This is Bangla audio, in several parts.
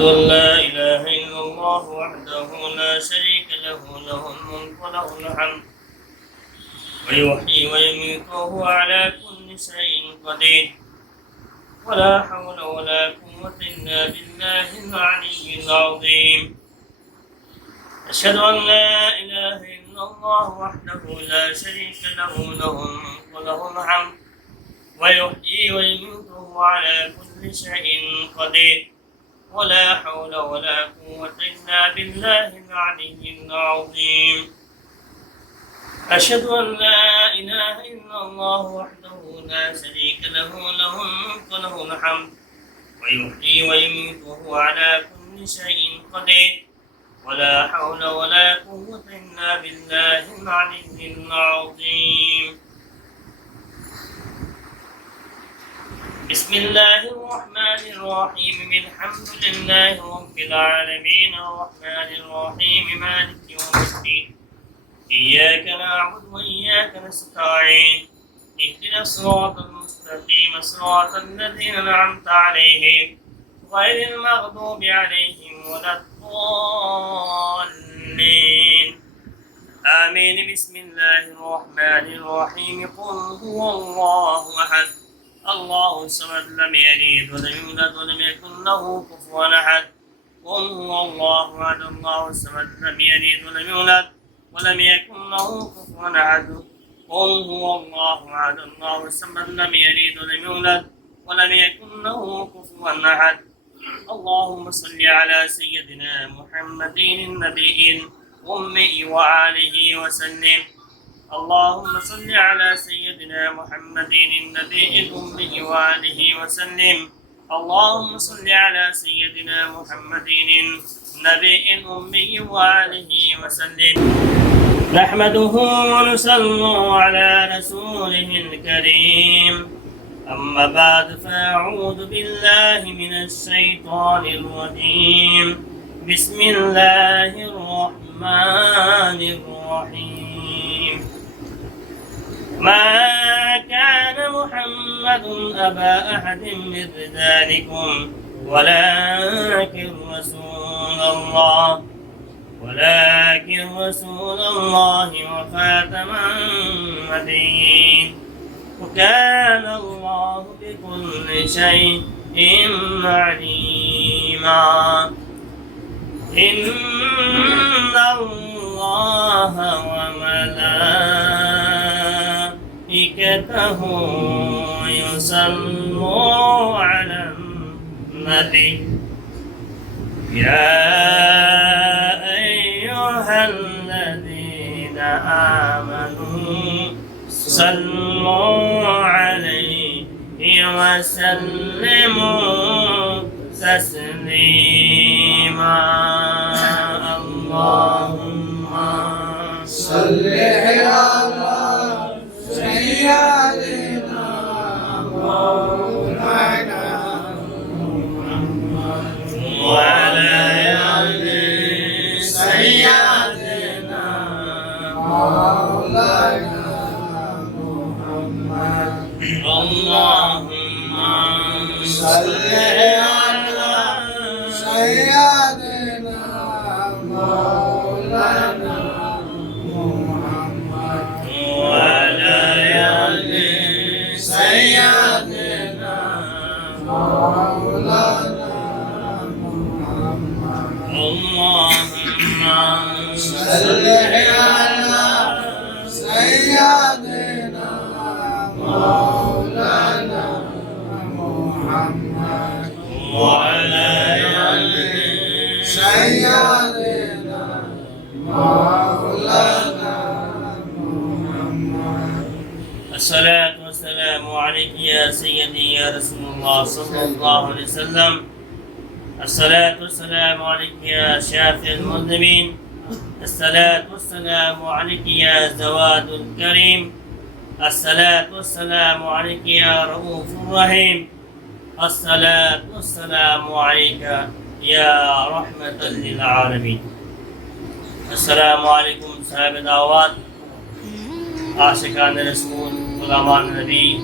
أشهد أن لا إله إلا الله وحده لا شريك له الملك وله الحمد ويحيي ويميت وهو على كل شيء قدير ولا حول ولا قوة إلا بالله العلي العظيم. أشهد أن لا إله إلا الله وحده لا شريك له الملك وله الحمد ويحيي ويميت وهو على كل شيء قدير ولا حول ولا قوة إلا بالله العلي العظيم. أشهد أن لا إله إلا الله وحده لا شريك له الملك وله الحمد ويحيي ويميت وهو على كل شيء قدير ولا حول ولا قوة إلا بالله العلي العظيم. بسم الله الرحمن الرحيم الحمد لله رب العالمين الرحمن الرحيم مالك يوم الدين إياك نعبد وإياك نستعين اهدنا الصراط المستقيم صراط الذين أنعمت عليهم غير المغضوب عليهم ولا الضالين آمين. بسم الله الرحمن الرحيم قل هو الله أحد الله الصمد لم يلد ولم يولد ولم يكن له كفوا أحد قل هو الله أحد الله الصمد لم يلد ولم يولد ولم يكن له كفوا أحد قل هو الله أحد الله الصمد لم يلد ولم يولد ولم يكن له كفوا أحد. اللهم صل على سيدنا محمد النبي الأمي وآله وسلم. اللهم صل على سيدنا محمد النبي الأمي وآله وسلم. اللهم صل على سيدنا محمد النبي الأمي وآله وسلم. نحمده ونصلي على رسوله الكريم. أما بعد فأعوذ بالله من الشيطان الرجيم. بسم الله الرحمن الرحيم. ما كان محمد أبا أحد من رجالكم ولكن رسول الله وخاتم النبيين وكان الله بكل شيء عليما. إن الله وملائكته يصلون على النبي يا أيها الذين آمنوا صلوا عليه وسلموا تسليما. اللهم صل على سيدنا مولانا محمد وعلى آل سيدنا مولانا محمد. اللهم صل على سيدنا مولانا محمد وعلى آل سيدنا مولانا محمد. اللهم صل على سيدنا مولانا محمد وعلى آل سيدنا مولانا محمد. الصلاة والسلام عليك يا سيدي يا رسول الله صلى الله عليه وسلم. الصلاة والسلام عليك يا شافع المذنبين. الصلاة والسلام عليك يا زواد الكريم. الصلاة والسلام عليك يا رؤوف الرحيم. الصلاة والسلام عليك يا رحمة للعالمين. السلام عليكم صاحب دعوات عاشقان رسول غلامان نبی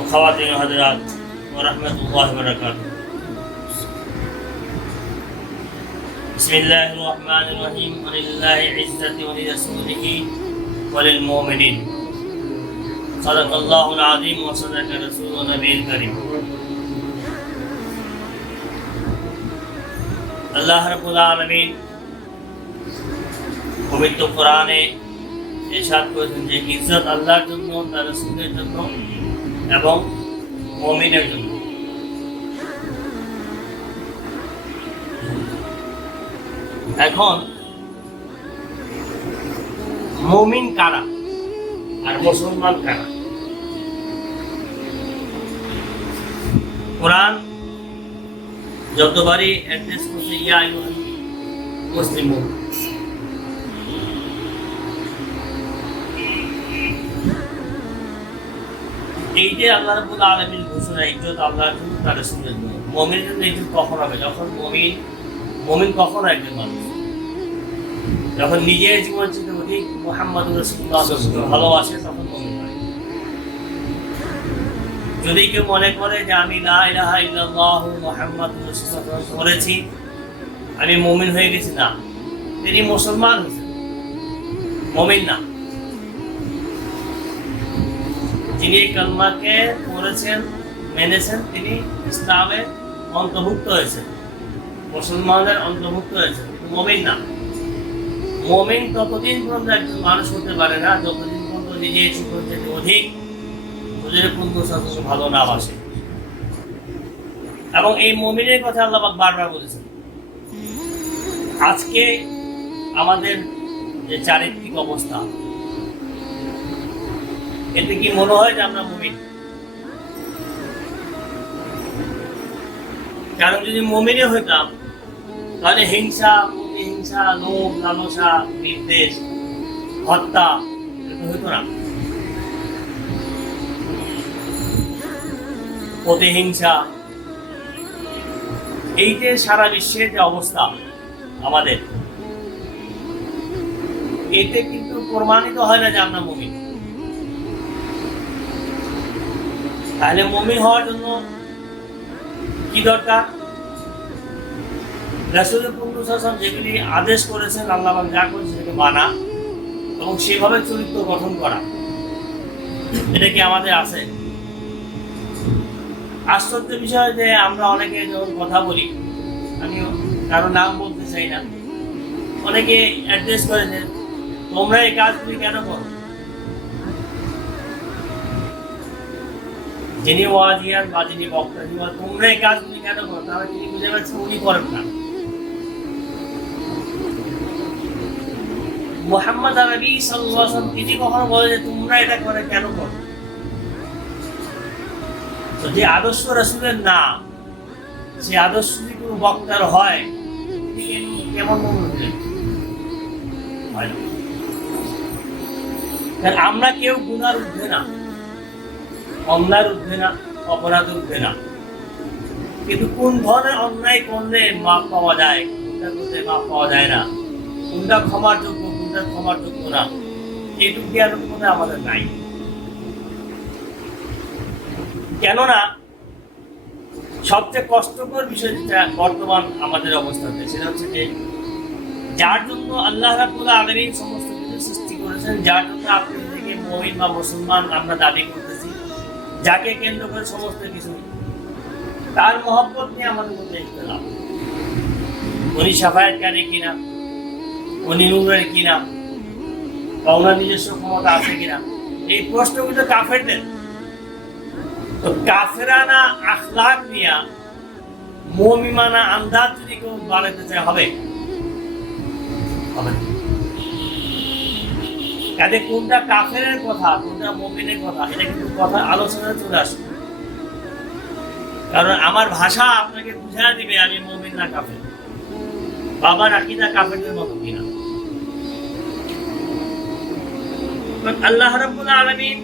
و خواتین و حضرات ورحمة الله وبركاته. بسم الله الرحمن الرحيم. ولله العزة ولرسوله وللمؤمنين. صدق الله العظيم وصدق رسوله النبي الكريم. আল্লাহ রাব্বুল আলামিন পবিত্র কোরআনে ইরশাদ করেছেন যে ইজ্জত আল্লাহর জন্য, তার রাসূলের জন্য এবং মুমিনের জন্য। এখন মুমিন কারা আর মুসলমান কারা? কোরআন যতবারই অ্যাড্রেস করছে ইয়া আইয়ুহাল মুসলিমুন, এই যে আল্লাহ রাব্বুল আলামিন ঘোষণা ইজ্জত আল্লাহর জন্য, তার রাসূলের জন্য। মুমিনের জন্য ইজ্জত কখন হবে? যখন মুমিন কখন একজন মানুষ যখন নিজের জীবন থেকে অধিক মুহাম্মদুর রাসূলুল্লাহ ভালোবাসে, তখন মুমিন হয়। যদি কেউ মনে করে যে আমি লা ইলাহা ইল্লাল্লাহু মুহাম্মাদুর রাসূলুল্লাহ বলেছি, আমি মুমিন হয়ে গেছি, না, তিনি মুসলমান হয়েছেন, মুমিন না। যিনি কালমাকে পড়েছেন, মেনেছেন, তিনি ইসলামের অন্তর্ভুক্ত হয়েছেন, মুসলমানদের অন্তর্ভুক্ত হয়েছেন, মুমিন না। মুমিন ততদিন পর্যন্ত একজন মানুষ হতে পারে না যতদিন পর্যন্ত নিজের জীবন থেকে অধিক হুজুরে পুণ্য ভালো না বাসে। এবং এই মুমিনের কথা আল্লাহ পাক বারবার বলেছেন। আজকে আমাদের যে চারিত্রিক অবস্থা, এতে কি মনে হয় যে আমরা মুমিন? কারণ যদি মুমিনে হইতাম তাহলে হিংসা, প্রতিহিংসা, লোভ, লালসা, বিদ্বেষ, হত্যা হইতো না। প্রতিহিংসা, এই যে সারা বিশ্বের যে অবস্থা আমাদের, এতে কিন্তু প্রমাণিত হয় না যে আমরা মুমিন। তাহলে মুমিন হওয়ার জন্য কি দরকার? রাসূল সাল্লাল্লাহু যেগুলি আদেশ করেছেন, আল্লাহ যা করেছেন সেটাকে মানা এবং সেভাবে চরিত্র গঠন করা। এটা কি আমাদের আছে? আশ্চর্য বিষয় যে আমরা অনেকে যখন কথা বলি, আমি কারো নাম বলতে চাই না, অনেকে অ্যাড্রেস করে যে তোমরা এই কাজগুলি কেন করো? যিনি ওয়াজিয়ান বা যিনি বক্তা, তোমরা এই কাজগুলি কেন করো? তাহলে তিনি বুঝে পাচ্ছেন উনি করেন না। মুহাম্মদ নবী সাল্লাল্লাহু আলাইহি ওয়াসাল্লাম তিনি কখনো বলে যে তোমরা এটা করে কেন করো? তো যে আদর্শ রাসূলের না, সে আদর্শ যদি কোনো বক্তার হয়, কেমন মনে হচ্ছে? আমরা কেউ গুনার ঊর্ধ্বে না, অন্যায়ের ঊর্ধ্বে না, অপরাধের ঊর্ধ্বে না। কিন্তু কোন ধরনের অন্যায় করলে মাপ পাওয়া যায়, কোনটা করলে মাপ পাওয়া যায় না, কোনটা ক্ষমার যোগ্য, কোনটা ক্ষমার যোগ্য না, এইটুকু জ্ঞান মধ্যে আমাদের নাই। কেননা সবচেয়ে কষ্টকর বিষয় যেটা বর্তমান আমাদের অবস্থাতে, সেটা হচ্ছে যে যার জন্য আল্লাহ রাব্বুল আলামিন সমস্ত কিছু সৃষ্টি করেছেন, যার জন্য আপনি থেকে মুমিন বা মুসলমান আমরা দাবি করতেছি, যাকে কেন্দ্র করে সমস্ত কিছু, তার মহব্বত নিয়ে আমাদের মধ্যে ইখতিলাফ। উনি শাফায়াতকারী কিনা, উনি নূরের কিনা, বা ওনার নিজস্ব ক্ষমতা আছে কিনা, এই প্রশ্নগুলো কাফেরদের। তো কাফেরানা আখলাক নিয়ে মুমিনানা আন্দাজ যদি কেউ বানাতে চায়, হবে না। কাজে কোনটা কাফেরের কথা, কোনটা মুমিনের কথা, এটা কিন্তু কথা আলোচনায় চলে আসবে। কারণ আমার ভাষা আপনাকে বুঝায় দিবে আমি মুমিন না কাফের, বাবার আকীদা কাফেরদের মতো কিনা। আল্লাহ রাব্বুল আলামিন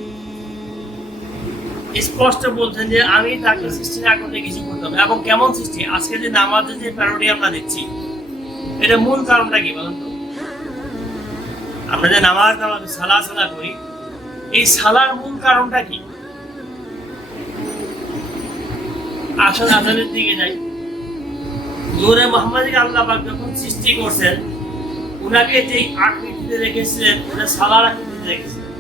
স্পষ্ট বলছেন যে আমি তাকে সৃষ্টি না করতে কিছু করতে হবে। এবং কেমন সৃষ্টি? আজকে যে নামাজের যে প্যারোডি আমরা দিচ্ছি, এটা মূল কারণটা কি বলুন তো? আমরা যে নামাজ সালা করি, এই সালার মূল কারণটা কি? আসলের দিকে যাই। নূরে মুহাম্মদকে আল্লাহ পাক যখন সৃষ্টি করছেন, উনাকে যেই আকৃতিতে রেখেছিলেন, ওটা সালার আকৃতিতে রেখেছিলেন।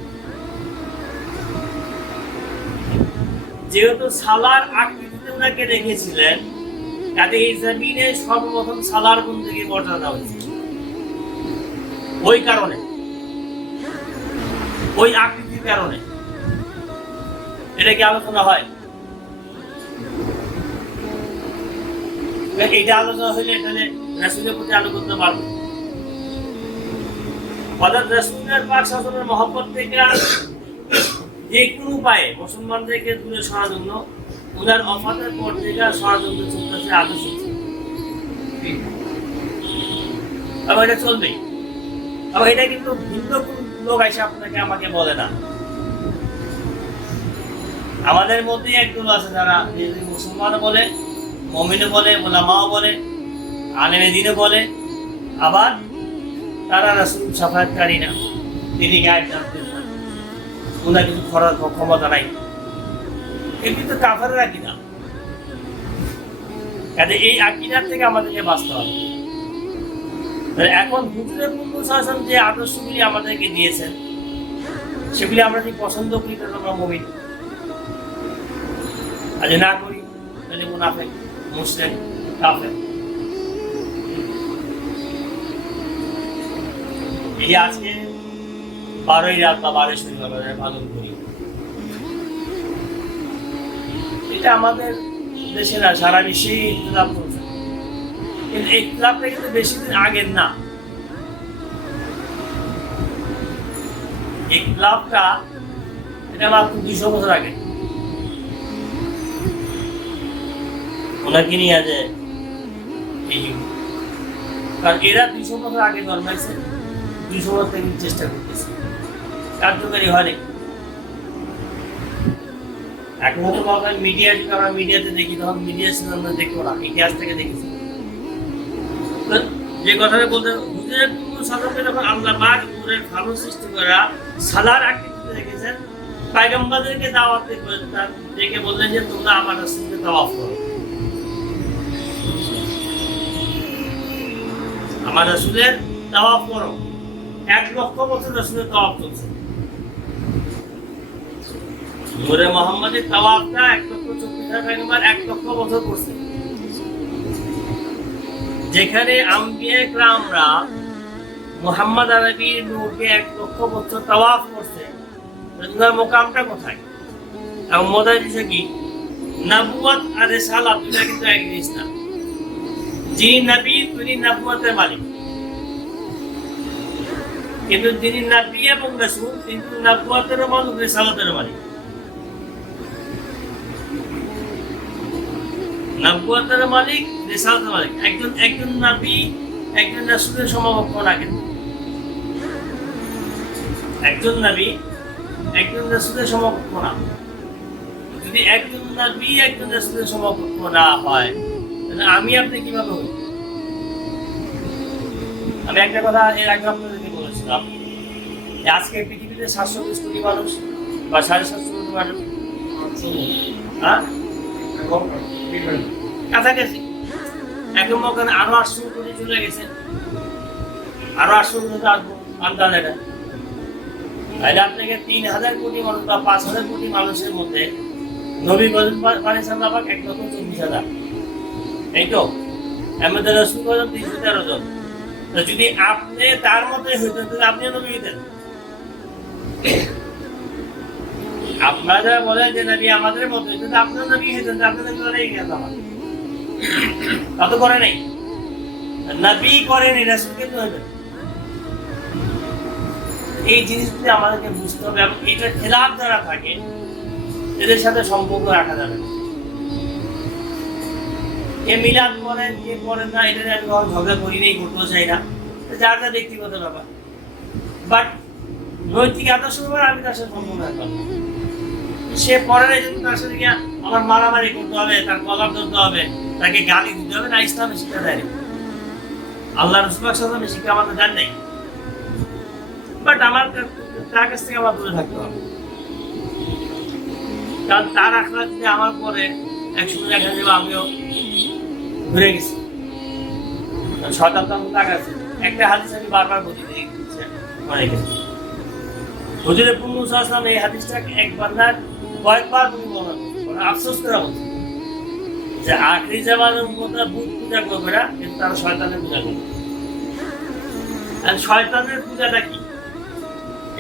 যেহেতু সালার আকৃতিতে উনাকে রেখেছিলেন, কাজে এই জমিনে সর্বপ্রথম সালার গুণ থেকে মর্যাদা হয়েছে। ওই কারণে, ওই আকৃতির কারণে এটা কি আলোচনা হয়? এটা আলোচনা হইলে এখানে রাসূলের প্রতি আলো করতে পারবো। হযরত রাসূলের পাক সাল্লাল্লাহু আলাইহি মহব্বত থেকে যে কোনো উপায়ে মুসলমানদেরকে দূরে সরার জন্য উনার ওফাতের পর থেকে ষড়যন্ত্র চলতেছে, আদর্শ এবং এটা চলবেই। এবং এটা কিন্তু ভিন্ন কোন লোক এসে আপনাকে আমাকে বলে না। আমাদের মধ্যে একজন আছে যারা মুসলমান বলে, মুমিনও বলে, উলামাও বলে, আলেমে দ্বীনও বলে, আবার তারা রাসূল শাফায়াতকারী না, তিনি গায়েব জানতেন না, ওনার কিছু করার ক্ষমতা নাই। এগুলি তো কাফেরের আকীদা। কাজে এই আকীদার থেকে আমাদেরকে বাঁচতে হবে। এখন হুজুরের পূর্ণ শাসন যে আদর্শগুলি আমাদেরকে দিয়েছেন, সেগুলি আমরা যদি পছন্দ করি তাহলে আমরা মুমিন, আর যদি না করি তাহলে মুনাফিক, মুশরিক, কাফের। এই আজকে 12ই রাত বা 12ই শরীফ আমরা পালন করি, এটা আমাদের দেশে না, সারা বিশ্বেই ইখতিলাফ চলছে। কিন্তু ইখতিলাফটা কিন্তু বেশি দিন আগের না। ইখতিলাফটা এটা মাত্র 200 বছর আগে। ওনাকে নিয়ে আছে এই, কারণ এরা 200 বছর আগে জন্মাইছে, 200 বছর থেকে চেষ্টা করতেছে, কার্যকারী হয়নি। এখন তো মিডিয়া, যদি আমরা মিডিয়াতে দেখি তখন মিডিয়া আমরা দেখবো না, ইতিহাস থেকে দেখেছি। যে কথাটা বলতে হুজুরের পূর্ণ সাধকে যখন আল্লাহ পাক নূরের ভালো সৃষ্টি করা সালার আকৃতিতে রেখেছেন, পয়গম্বরদেরকে দাওয়াত দেখে বললেন যে তোমরা আমার রাসূলকে তাওয়াফ করো, আমার রাসূলের তাওয়াফ করো। 1 লক্ষ বছর রাসূলের তাওয়াফ চলছে। নূরে মুহাম্মদের তাওয়াফটা 1,24,000 পয়গম্বর 1 লক্ষ বছর করছে। যেখানে আম্বিয়া কিরামরা মুহাম্মদ আরবির নূরকে 1 লক্ষ বছর তাওয়াফ করছে, ওনার মুকামটা কোথায়? এবং মজার বিষয় কি, নবুয়ত আর রিসালাত এটা কিন্তু এক জিনিস না। যিনি নবী তিনি নবুয়তের মালিক, কিন্তু যিনি নবী এবং রাসূল তিনি নবুয়তের মালিক, রিসালাতের মালিক। নবুয়তের মালিক, রিসালাতের মালিক। একজন নবী একজন রাসূলের সমকক্ষ না, কিন্তু একজন নবী একজন রাসূলের সমকক্ষ না। যদি একজন নবী একজন রাসূলের সমকক্ষ না হয়, তাহলে আমি আপনি কিভাবে হই? আমি একটা কথা এর আগে আপনাদেরকে বলেছিলাম, আজকে পৃথিবীতে 720 কোটি মানুষ বা 750 কোটি মানুষ, হ্যাঁ কাছাকাছি। এখন ওখানে আরো 800 কোটি চলে গেছে, আরো 800 কোটি আসবো আন্দাজ। এটা তাহলে আপনাকে 3000 কোটি মানুষ বা 5000 কোটি মানুষের মধ্যে নবী পাঠিয়েছেন আবার 1,24,000। এই তো আমাদের রাসূল বলেন 313 জন। তো যদি আপনি তার মধ্যে হইতেন তাহলে আপনিও নবী হইতেন। আপনারা বলেন যে নবী আমাদের মধ্যে হইতেন, আপনিও নবী হইতেন, আপনাদের করে গেছে আমার তা তো করে নাই। নবী করেনি, রাসূল কিন্তু হইতেন। এই জিনিসগুলি আমাদেরকে বুঝতে হবে এবং এটার খেলাফ যারা থাকে এদের সাথে সম্পর্ক রাখা যাবে না। কে মিলাদ করেন কে করেন না, এটা আমি ঝগড়া করি নেই, করতেও চাই না, যার যা ব্যক্তিগত ব্যাপার। বাট নৈতিক আদর্শ ব্যাপার আমি তার সাথে সম্পর্ক রাখলাম। সে পরের এই জন্য তার সাথে গিয়ে আমার মারামারি করতে হবে, তার কলার ধরতে হবে, তাকে গালি দিতে হবে না, ইসলামে শিক্ষা দেয়নি। আল্লাহ রাসূল সাল্লাল্লাহু শিক্ষা আমাদের দেন নাই। বাট আমার তার কাছ থেকে আমার দূরে থাকতে হবে, কারণ তার আখলাক যদি আমার পরে একসময় দেখা যাবে আমিও ঘুরে গেছি, শয়তান তখন তাকাচ্ছে। একটা হাদিস আমি বারবার বলি মনে গেছে, হুজুরে পুন্নু সাল্লাল্লাহু আলাইহি এই হাদিসটা একবার না কয়েকবার উনি আফসোস করে বলছেন যে আখরি জামানের উম্মতরা বুত পূজা করবে না, কিন্তু তারা শয়তানের পূজা করবে। আর শয়তানের পূজাটা কি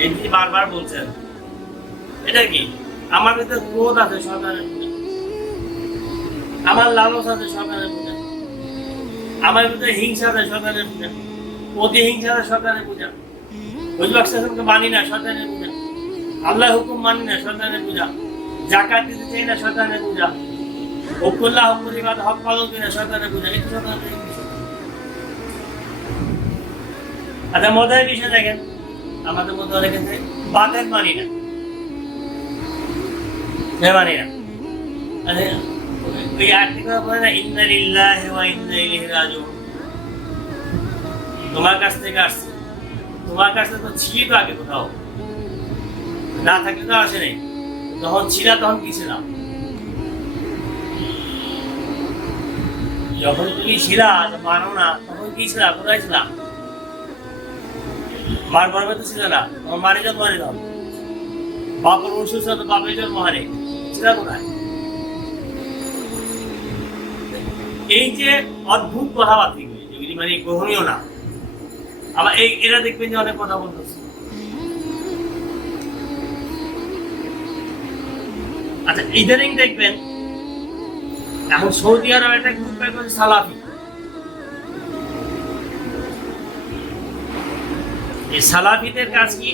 এই তিনি বারবার বলছেন, এটা কি? আমার ভিতরে ক্রোধ আছে, শয়তানের পূজা। আমার লালস আছে, শয়তানের পূজা। আমার ভিতরে হিংসা আছে, শয়তানের পূজা। প্রতিহিংসা আছে, শয়তানের পূজা। হুজুরকে মানি না, শয়তানের পূজা। আল্লাহর হুকুম মানি না, শয়তানের পূজা। যাকাত দিতে চাই না, শয়তানের পূজা। হকুল্লাহ হকুলিবাদ হক পালন করি না, শয়তানের পূজা। এটা শয়তানের পূজা। আচ্ছা, মজার বিষয় দেখেন, আমাদের মধ্যে অনেকে বাতেন মানি না, মানি না। ওই আর্টিকেল বলে না, ইন্না লিল্লাহি ওয়া ইন্না ইলাইহি রাজিউন। তোমার কাছ থেকে আসছে, তোমার কাছে তো ছিল তো আগে কোথাও, না থাকলে তো আসে নাই। যখন ছিল তখন কি ছিলাম? যখন তুমি ছিলা মানো না, তখন কি ছিলাম? কোথায় ছিলাম? মার গর্ভে তো ছিল না, তোমার মারি জন্ম হানি দাও। বাপের অসুস্থ তো বাপের জন্ম হানি ছিল কোথায়? এই যে অদ্ভুত কথাবার্তাগুলি, যেগুলি মানে গ্রহণীয় না। আবার এরা দেখবেন যে অনেক কথা বলতেছে। আচ্ছা, ইদানিং দেখবেন এখন সৌদি আরব একটা গ্রুপ বের করেছে সালাফি। এই সালাফিদের কাজ কি?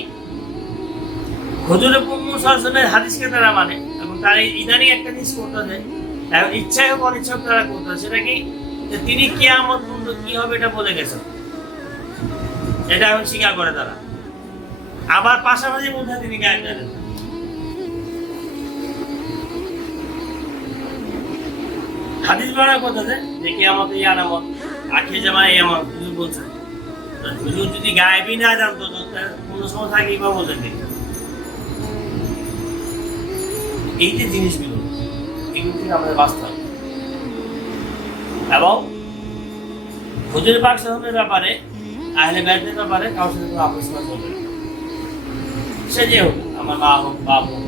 হুজুরে পুন্নু সাল্লাল্লাহু হাদিসকে তারা মানে, এবং তারা ইদানিং একটা জিনিস করতেছে, এখন ইচ্ছাই হোক অনিচ্ছা হোক তারা করতেছে। সেটা কি? যে তিনি কিয়ামত পর্যন্ত কি হবে এটা বলে গেছেন, এটা এখন স্বীকার করে তারা। আবার পাশাপাশি মধ্যে তিনি গায়ে জানেন। হাদিস বলার কথা যে কিয়ামত এই আলামত, আখির জামানে এই আমার হুজুর বলছেন। হুজুর যদি গায়েবই না জানতো তো কোন সময় থাকি বা বলতেন। এই যে জিনিসগুলো, এগুলো থেকে আমাদের বাঁচতে হবে। এবং হুজুর পাক সাল্লাল্লাহু ব্যাপারে, আহলে বাইতের ব্যাপারে কারোর সাথে কোনো আপোষ করা চলবে না। সে যে হোক, আমার মা হোক, বাপ হোক,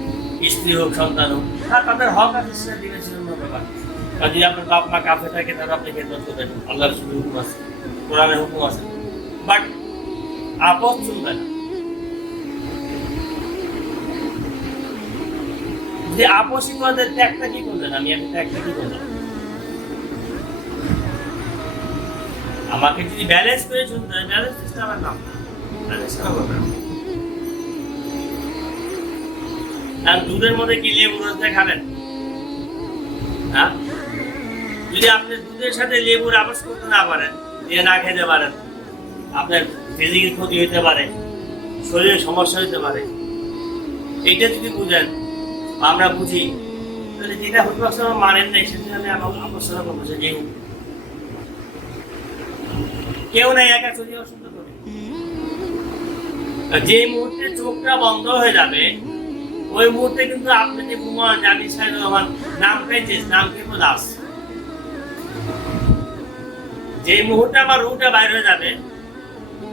স্ত্রী হোক, সন্তান হোক, তাদের হক আছে, সেটা দিনের ছিল ব্যাপার। যদি আপনার বাপ মা কাফে থাকে তাহলে আপনি খেদমত করবেন, আল্লাহর রাসূলের হুকুম আছে, কোরআনের হুকুম আছে, বাট আপোষ চলবে না। যে আপোষই করলেন, ত্যাগটা কি করলেন? আমি ত্যাগটা কি করলাম? আমাকে যদি ব্যালেন্স করে চলতে হয়, ব্যালেন্স সিস্টেম আমার নাম আর দুধের মধ্যে কি লেবু রস দিয়ে খাবেন? হ্যাঁ, যদি আপনি দুধের সাথে লেবুর আপোষ করতে না পারেন, দিয়ে না খেতে পারেন, আপনার ফিজিক্যাল ক্ষতি হতে পারে, শরীরের সমস্যা হতে পারে। এইটা যদি বুঝেন, আমরা বুঝি, তাহলে যেটা হুজুর সাল্লাল্লাহু মানেন না সেটা আমি আপোষ করবো। সে যে কেউ নাই, একা চলে অসুস্থ করে। যে মুহূর্তে চোখটা বন্ধ হয়ে যাবে, ওই মুহূর্তে কিন্তু আপনি যে ঘুমান, আমি সাইদুর রহমান নাম পেয়েছে, নাম কিন্তু দাস। যে মুহূর্তে আমার রুটা বাইরে হয়ে যাবে,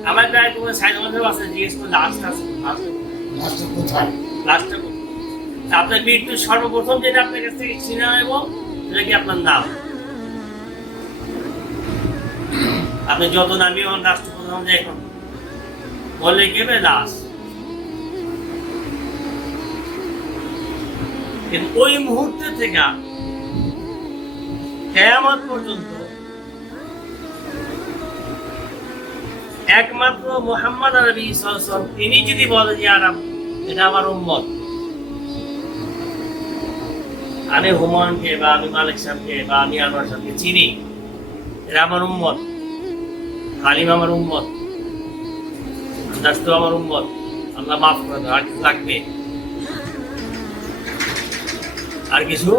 আমার প্রায় তোমার সাইদুর আছে, জিজ্ঞেস করে লাস্টটা কোথায়, লাস্টটা কোথায়? আপনার মৃত্যুর সর্বপ্রথম যেটা আপনার কাছ থেকে ছিনে নেব, সেটা কি আপনার নাম। আপনি যত নামি হন, রাষ্ট্রপ্রধান যে এখন বলে গেবে দাস, কিন্তু ওই মুহূর্তে থেকে কিয়ামত পর্যন্ত একমাত্র মুহাম্মদ আরবি সাল্লাল্লাহু আলাইহি ওয়াসাল্লাম তিনি যদি বলেন যে আরাম, এটা আমার উম্মত, আমি হুমায়ুনকে বা আমি মালিক সাহেবকে বা আমি আনোয়ার সাহেবকে চিনি, এটা আমার উম্মত। হালিম আমার উম্মত, দাস্তু আমার উম্মত, আল্লাহ মাফ করে দাও। আর কিছু লাগবে? আর কিছু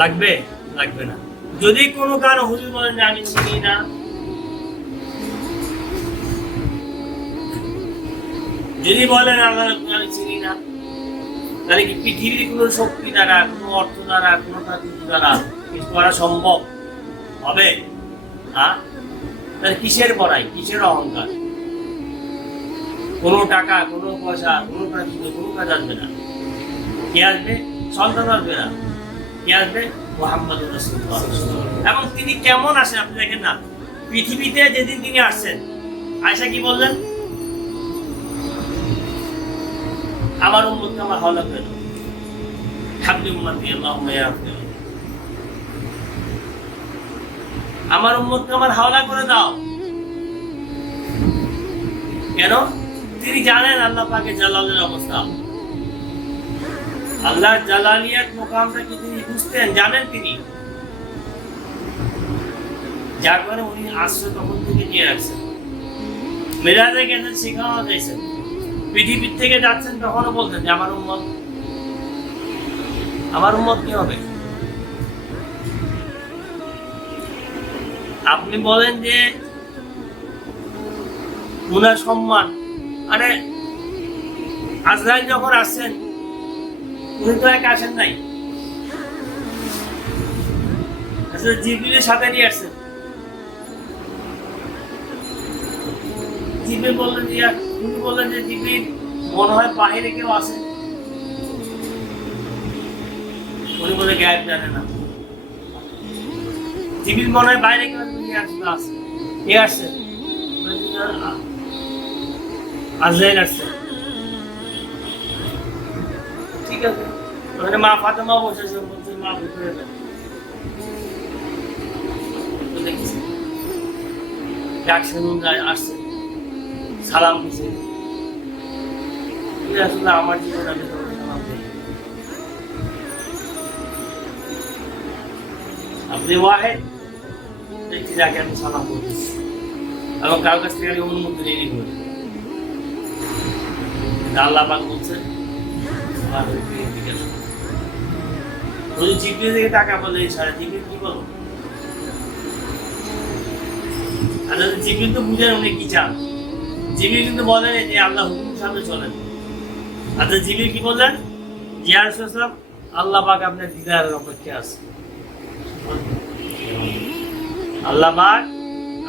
লাগবে? লাগবে না। যদি কোনো কারণ হুজুর বলেন যে আমি চিনি না, যদি বলেন আল্লাহ আমি চিনি না, তাহলে কি পৃথিবীর কোনো শক্তি দ্বারা, কোনো অর্থ দ্বারা, কোনো কিছু দ্বারা কিছু করা সম্ভব হবে? হ্যাঁ, তাহলে কিসের বড়াই, কিসের অহংকার? কোনো টাকা, কোনো পয়সা, কোনো কাজ আসবে না। কে আসবে? সন্তান আসবে না। কে আসবে? মুহাম্মদ রাসূলুল্লাহ। এবং তিনি কেমন আসেন আপনি দেখেন না। পৃথিবীতে যেদিন তিনি আসছেন, আয়েশা কি বললেন? আমার উম্মতকে আমার হাওলা করে দাও। হাবলি উম্মতি আল্লাহুম্মা ইয়া রাব্বি। আমার উম্মতকে আমার হাওলা করে দাও। কেন? তিনি জানেন আল্লাহ পাকের জালালের অবস্থা। আল্লাহ জালালিয়াত মুকামটা কি তিনি বুঝতেন, জানেন তিনি। যার কারণে উনি আশ্রয় তখন থেকে নিয়ে রাখছেন। মেরাজে গেছেন, সেখানেও যাইছেন। পৃথিবীর থেকে যাচ্ছেন, তখনও বলতেন যে আমার উম্মত কি হবে? আপনি বলেন যে উনার সম্মান, আরে আজরাইল যখন আসছেন উনি তো এক আসেন নাই, আসলে জিবরিলের সাথে নিয়ে আসছেন। জিবরিল বললেন যে, উনি বললেন যে জিবরিল মনে হয় বাহিরে কেউ আছে। উনি বলে গায়েব জানে না। জিবরিল মনে হয় বাইরে কেউ আছে। কে আসছে? আজরাইল আসছে। ঠিক আছে, ওখানে মা ফাতেমা বসেছে, বলছে মা ভিতরে যান। ডাক শুনুন, আসছে, সালাম দিছে। আসলে আমার জীবন আমি সালাম দিই। আপনি ওয়াহেদ, দেখছি যাকে আমি সালাম করতেছি এবং কার কাছ থেকে আমি অনুমতি নিয়ে নিব। আল্লাহ পাক বলছে জিবরিল থেকে টাকা বলে সারা জিবরিল কি বলো? আচ্ছা, জিবরিল তো বুঝেন উনি কি চান। জিবরিল কিন্তু বলেন যে আল্লাহ হুকুম সামনে চলেন। আচ্ছা, জিবরিল কি বললেন? ইয়া রাসূলুল্লাহ, আল্লাহ পাক আপনার দিদারের অপেক্ষা আছে। আল্লাহ পাক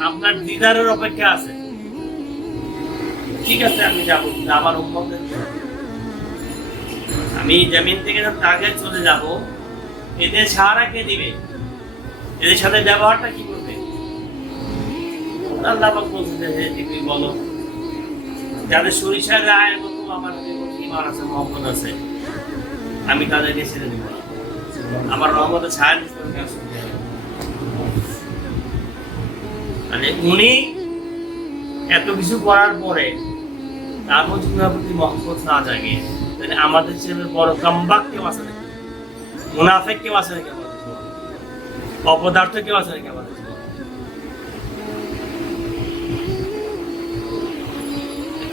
আপনার দিদারের অপেক্ষা আছে। ঠিক আছে, আমি যাবো, আমার উম্মতের আমি জমিন থেকে আগে চলে যাব, এদের সাহারা কে দিবে? এদের সাথে ব্যবহারটা কি করবে? আল্লাহ পাক বলছে যে তুমি বলো যাদের সরিষার রায়ের মতো আমার ঈমান আছে, মহব্বত আছে, আমি তাদেরকে ছেড়ে দেব। আমার রহমতের ছায়া মানে উনি এত কিছু করার পরে তারপর যদি প্রতি মহব্বত না জাগে, তাহলে আমাদের ছেলের বড় কামবাক কেউ আছে নাকি? মুনাফেক কেউ আছে নাকি? অপদার্থ কেউ আছে নাকি আমাদের?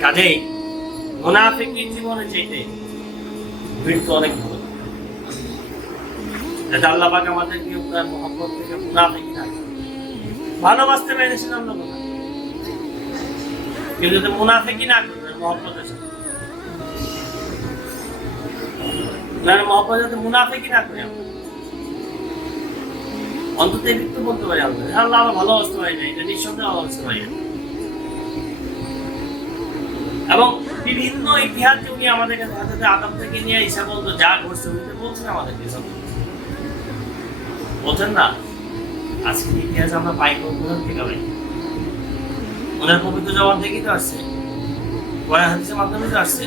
কাজেই মুনাফিকের জীবনে যেতে মৃত্যু অনেক ভালো। আল্লাহ পাক আমাদেরকে তার মহব্বত থেকে মুনাফিকি না ভালোবাসতে পেরেছিলাম না কোথায়, কেউ যদি মুনাফিকি না করবে মহব্বতের সাথে, মহব্বত যাতে মুনাফিকি না করে, অন্তত একটু বলতে পারি আল্লাহ আমার ভালোবাসতে পারি না, এটা নিঃসন্দেহে ভালোবাসতে পারি না। এবং বিভিন্ন ইতিহাস যে উনি আমাদের কাছে আদম থেকে নিয়ে ঈসা পর্যন্ত যা ঘটছে উনি বলছেন আমাদেরকে, বলছেন না। আজকের ইতিহাস আমরা পাই কোন থেকে পাই? ওনার পবিত্র জবান থেকেই তো আসছে, কোরআন হাদিসের মাধ্যমে তো আসছে।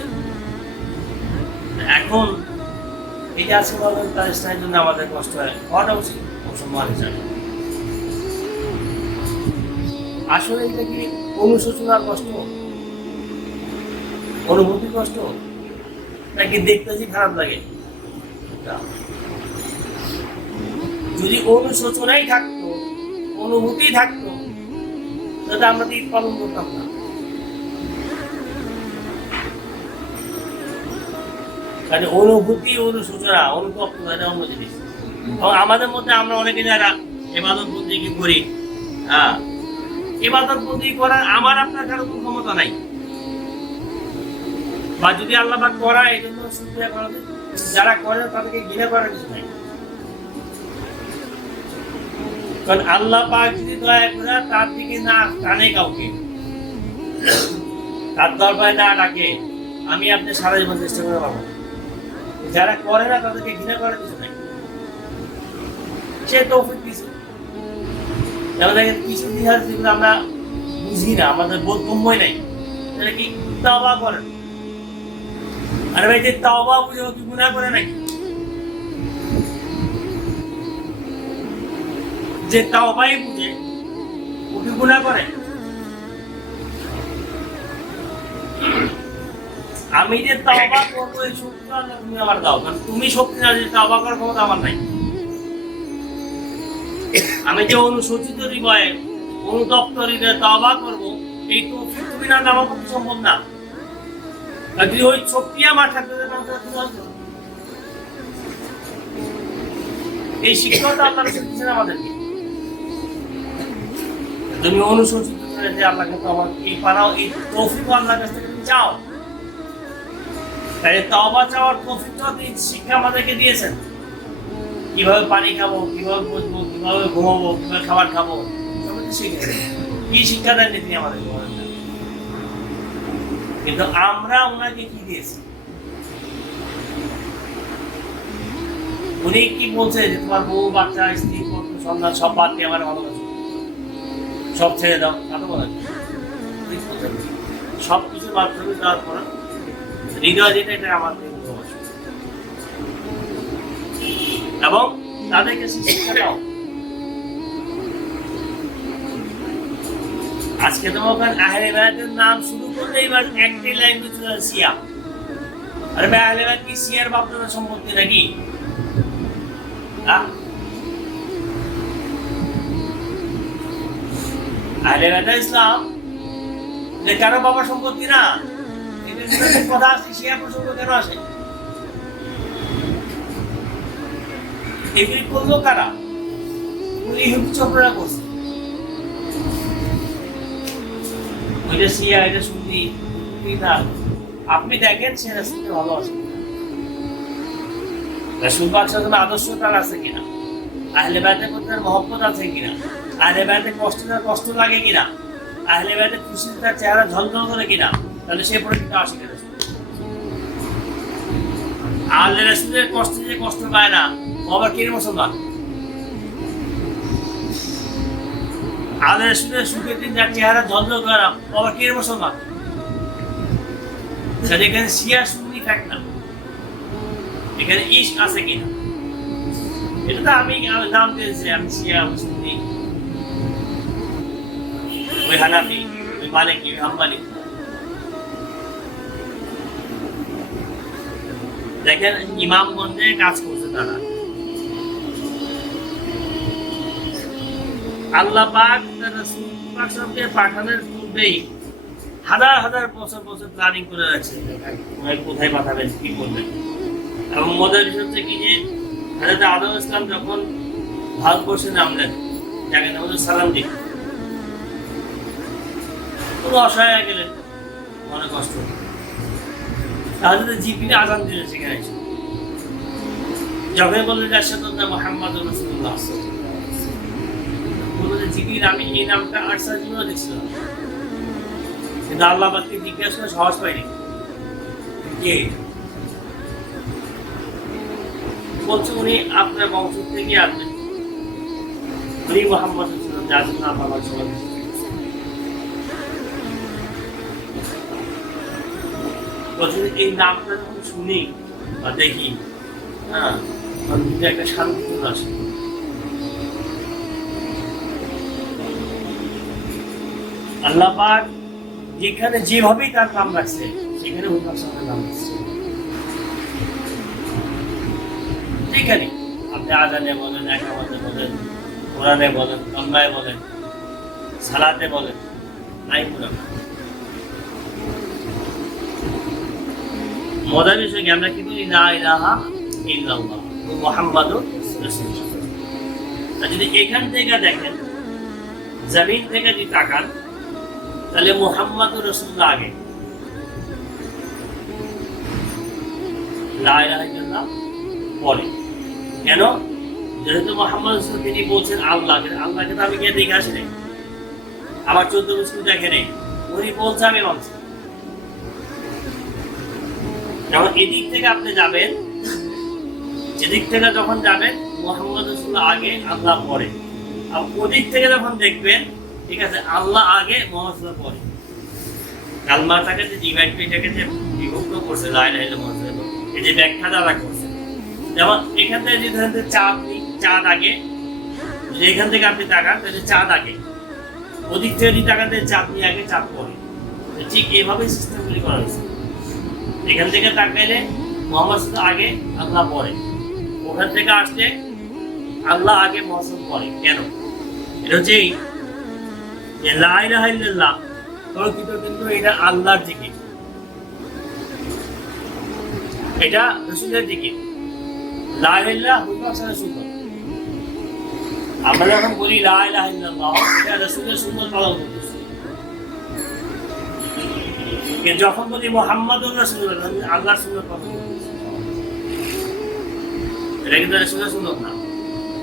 এখন এটা আজকে বলবেন তার স্থায়ীর জন্য আমাদের কষ্ট হয়, হওয়াটা উচিত মুসলমান হিসাবে। আসলে এটা কি অনুশোচনার কষ্ট, অনুভূতির কষ্ট, নাকি দেখতেছি খারাপ লাগে? যদি অনুশোচনাই থাকতো, অনুভূতি থাকতো, তাহলে আমরা তো ঈদ পালন করতাম না। কারণ অনুভূতি, অনুশোচনা, অনুতপ্ত এটা অন্য জিনিস। এবং আমাদের মধ্যে আমরা অনেকে যারা ইবাদত বন্দেগী করি, ইবাদত বন্দেগী করার আমার আপনার কারো কোনো ক্ষমতা নাই, বা যদি আল্লাহ পাক করা এই জন্য শুকরিয়া করা যারা করে তাদেরকে ঘৃণা করার কিছু নাই। কারণ আল্লাহ পাক যদি দয়া করে তার দিকে না টানে কাউকে, তার দরবারে না ডাকে, আমি আপনি সারা জীবন চেষ্টা করে পাবো। যারা করে না তাদেরকে ঘৃণা করার কিছু নাই। সে তৌফিক কিছু যেমন দেখেন কিছু ইতিহাস যেগুলো আমরা বুঝি না, আমাদের বোধগম্যই নাই, তাহলে কি তাওবা করেন। আরে ভাই, যে তাওবা বুঝে কি গুনাহ করে নাকি? যে তাওবাই বুঝে ও কি গুনাহ করে? আমি যে তাওবা করবো এই শক্তি আল্লাহ তুমি আমার দাও, কারণ তুমি শক্তি না, যে তাওবা করার ক্ষমতা আমার নাই। আমি যে অনুসূচিত হৃদয়ে অনুতপ্ত হৃদয়ে তাওবা করবো, এই তৌফিক তুমি না দেওয়া পক্ষে সম্ভব না। আর যদি ওই শক্তি আমার থাকতে, এই শিক্ষাটা আল্লাহ শিখতেছেন আমাদেরকে। তুমি অনুসূচিত করে যে আল্লাহ কাছে আমার এই পারাও, এই তৌফিক আল্লাহর কাছ থেকে তুমি চাও। তাই তাওবা চাওয়ার তৌফিকটা তিনি শিক্ষা আমাদেরকে দিয়েছেন। কিভাবে পানি খাবো, কিভাবে বসবো, কিভাবে ঘুমাবো, কিভাবে খাবার খাবো, সব কিছু শিখেছেন। কি শিক্ষা দেননি তিনি আমাদেরকে বলেন না। কিন্তু আমরা ওনাকে কি দিয়েছি? উনি কি বলছে যে তোমার বউ, বাচ্চা, স্ত্রী, পুত্র, সন্তান সব বাদ দিয়ে আমার ভালোবাসো, সব ছেড়ে দাও, তা তো বলেন। সব কিছু মাধ্যমে দেওয়ার পর হৃদয় যেটা, এটা আমাদের ভালোবাসো এবং তাদেরকে শিক্ষা দাও। আজকে তোমাকে আহলে বায়াতের নাম শুরু করলে এবার একটাই লাইন বুঝতে শিয়া। আরে ভাই, আহলে বায়াত কি শিয়ার বাপদাদার সম্পত্তি নাকি? আহলে বায়াত ইসলাম যে কারো বাবার সম্পত্তি না, এটা কথা আসছে। শিয়া প্রসঙ্গ কেন আসে? এগুলি করলো কারা? ইহুদি চক্ররা করছে। ওইটা শিয়া, এটা সুন্নি না। আপনি দেখেন সে রাসূলকে ভালোবাসে, রাসূল পাক সাল্লাল্লাহু আলাইহি ওয়াসাল্লামের আদর্শ তার আছে কিনা, আহলে বায়াতের প্রতি তার মহব্বত আছে কিনা, আহলে বায়াতের কষ্ট লাগে কিনা, আহলে বায়াতের খুশিতে তার চেহারা ঝলঝল করে কিনা, তাহলে সে পরিচিত আসে কিনা। আহলে রাসূলের কষ্ট যে কষ্ট পায় না, ও আবার কে মুসলমান? আহলে রাসূলের সুখের দিন যার চেহারা ঝলঝল করে না, ও আবার কে মুসলমান? এখানে শিয়া সুন্নি ফ্যাক্ট না, এখানে ইশক আছে কিনা। এটা তো আমি নাম দিয়েছি, আমি শিয়া, সুন্নি, ওই হানাফি, ওই মালিকি, ওই হাম্বলি। দেখেন ইমামগঞ্জে কাজ করছে তারা। আল্লাহ পাক তার রাসূল পাক সাহেবকে পাঠানোর পূর্বেই হাজার হাজার বছর বছর প্ল্যানিং করে রাখছে কোথায় পাঠাবেন, কি করবেন। এবং মজার বিষয় হচ্ছে কি যে হযরত আদম ইসলাম যখন ভারতবর্ষে নামলেন, যাকে নাম হলো সালাম দিক, পুরো অসহায় গেলেন, অনেক কষ্ট। তাহলে জিপির আজান দিলেন সেখানে এসে, যখন বললেন আশহাদু আন্না মুহাম্মাদুর রাসূলুল্লাহ, বললেন জিপির আমি এই নামটা আরসা জীবনে দেখছিলাম, কিন্তু আল্লাহ পাককে জিজ্ঞাসা করে সাহস পাইনি। কে বলছে? উনি আপনার বংশ থেকে আসবেন, উনি মুহাম্মদ সাল্লাল্লাহু আলাইহি ওয়াসাল্লাম, যার নাম সবাই বলছে। এই নামটা যখন শুনি বা দেখি, হ্যাঁ, একটা শান্তি চলে আসে। আল্লাহ পাক যেখানে যেভাবেই তার নাম রাখছে, সেখানে নাম রাখছে। যেখানে আপনি আজানে বলেন, একামতে বলেন, কোরআনে বলেন, কলমায় বলেন, সালাতে বলেন, নাই কোরআন। মজার বিষয় কি, আমরা কি বলি লা ইলাহা ইল্লাল্লাহ মুহাম্মাদুর রাসূলুল্লাহ। আর যদি এখান থেকে দেখেন, জমিন থেকে যদি তাকান, তাহলে মুহাম্মাদুর রাসূলুল্লাহ আগে, লা ইলাহা ইল্লাল্লাহ পড়ে। কেন? যেহেতু মুহাম্মদ রাসূলুল্লাহ তিনি বলছেন আল্লাহকে তো আমি গিয়ে দেখে আসি নাই, আমার 14 বছর দেখে নেই, উনি বলছে আমি মানছি। যখন এদিক থেকে আপনি যাবেন, এদিক থেকে যখন যাবেন মুহাম্মদ রাসূলুল্লাহ আগে আল্লাহ পরে, আর ওদিক থেকে যখন দেখবেন ঠিক আছে আল্লাহ আগে মুহাম্মদ রাসূলুল্লাহ পরে। কালমাটাকে যে ডিভাইডটাকে যে বিভক্ত করছে লা ইলাহা ইল্লাল্লাহ, এই যে ব্যাখ্যা দ্বারা করছে, যেমন এখান থেকে যদি ধরেন চাঁদ আগে, এখান থেকে আপনি তাকান তাহলে চাঁদ আগে, ওদিক থেকে যদি তাকান তাহলে চাঁদ আগে চাঁদ পরে, ঠিক এইভাবে সিস্টেমগুলি করা হয়েছে। এখান থেকে তাকাইলে মুহাম্মদ রাসূলুল্লাহ আগে আল্লাহ পরে, ওখান থেকে আসলে আল্লাহ আগে মুহাম্মদ পরে। কেন? এটা হচ্ছে লা ইলাহা ইল্লাল্লাহ কিন্তু এটা আল্লাহর জিকির, এটা রাসূলের জিকির। লা ইলাহা ইল্লাল্লাহ হুজুরের সুন্নাত। আমরা যখন বলি লা ইলাহা ইল্লাল্লাহ এটা রাসূলের সুন্নাত পালন করতেছি। কিন্তু যখন বলি মুহাম্মাদুর রাসূলুল্লাহ আল্লাহর সুন্নাত পালন করতেছি, এটা কিন্তু রাসূলের সুন্নাত না।